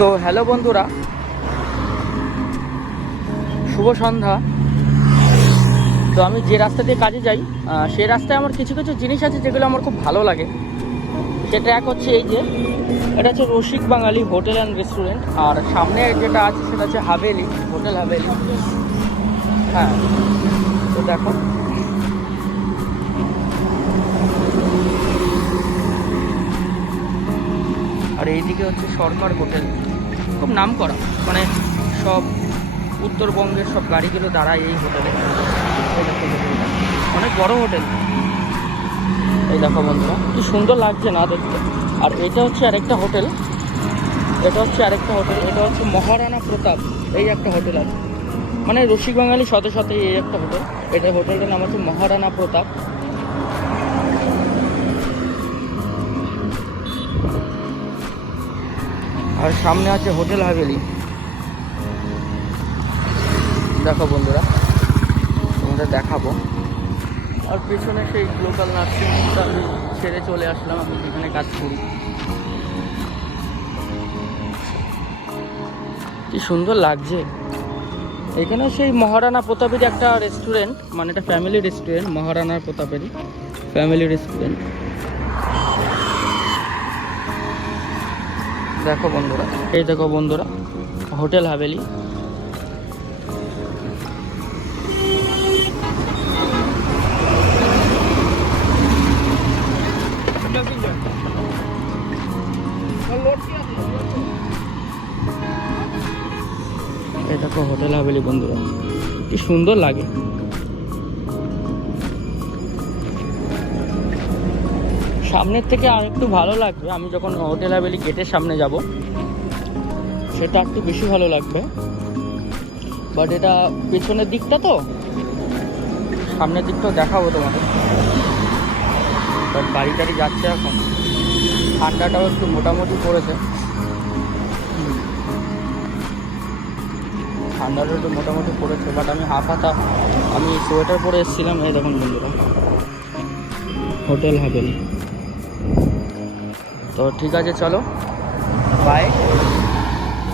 তো হ্যালো বন্ধুরা, শুভ সন্ধ্যা। তো আমি যে রাস্তা দিয়ে কাজে যাই সেই রাস্তায় আমার কিছু কিছু জিনিস আছে যেগুলো আমার খুব ভালো লাগে। সেটা এক হচ্ছে এই যে এটা হচ্ছে রসিক বাঙালি হোটেল অ্যান্ড রেস্টুরেন্ট, আর সামনে যেটা আছে সেটা হচ্ছে হাভেলি, হোটেল হাভেলি। হ্যাঁ, তো দেখো আর এইদিকে হচ্ছে সরকার হোটেল, খুব নাম করা, মানে সব উত্তরবঙ্গের সব গাড়িগুলো দাঁড়ায় এই হোটেলে। এই দেখো হোটেলটা অনেক বড় হোটেল। এই দেখো বন্ধুরা কি সুন্দর লাগছে না দেখতে। আর এটা হচ্ছে আরেকটা হোটেল, এটা হচ্ছে মহারানা প্রতাপ। এই একটা হোটেল আছে, মানে রসিক বাঙালির সাথে সাথে এই একটা হোটেল। এটা হোটেলটার নাম হচ্ছে মহারানা প্রতাপ। আর সামনে আছে হোটেল হাভেলি। দেখো বন্ধুরা, তোমাদের দেখাবো। আর পেছনে সেই লোকাল নার্সিং হোমটা আমি ছেড়ে চলে আসলাম, আমি এখানে কাজ করি। কি সুন্দর লাগছে এখানে। সেই মহারানা প্রতাপের একটা রেস্টুরেন্ট, মানে এটা ফ্যামিলি রেস্টুরেন্ট, মহারানা প্রতাপেরই ফ্যামিলি রেস্টুরেন্ট। দেখো বন্ধুরা, এই দেখো বন্ধুরা হোটেল হাভেলি। এই দেখো হোটেল হাভেলি বন্ধুরা, কি সুন্দর লাগে। সামনের থেকে আর একটু ভালো লাগবে, আমি যখন হোটেল হাভেলি গেটের সামনে যাব সেটা একটু বেশি ভালো লাগবে। বাট এটা পেছনের দিকটা, তো সামনের দিকটাও দেখাবো তোমাদের। বাট গাড়ি টাড়ি যাচ্ছে এখন, ঠান্ডাটাও একটু মোটামুটি পড়েছে, ঠান্ডাটা একটু মোটামুটি পড়েছে। বাট আমি হাফ হাতা, আমি সোয়েটার পরে এসেছিলাম। এই দেখুন বন্ধুরা হোটেল হাভেলি। তো ঠিক আছে, চলো বাই।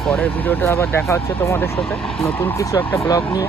পরের ভিডিওটা আবার দেখা হচ্ছে তোমাদের সাথে নতুন কিছু একটা ব্লগ নিয়ে।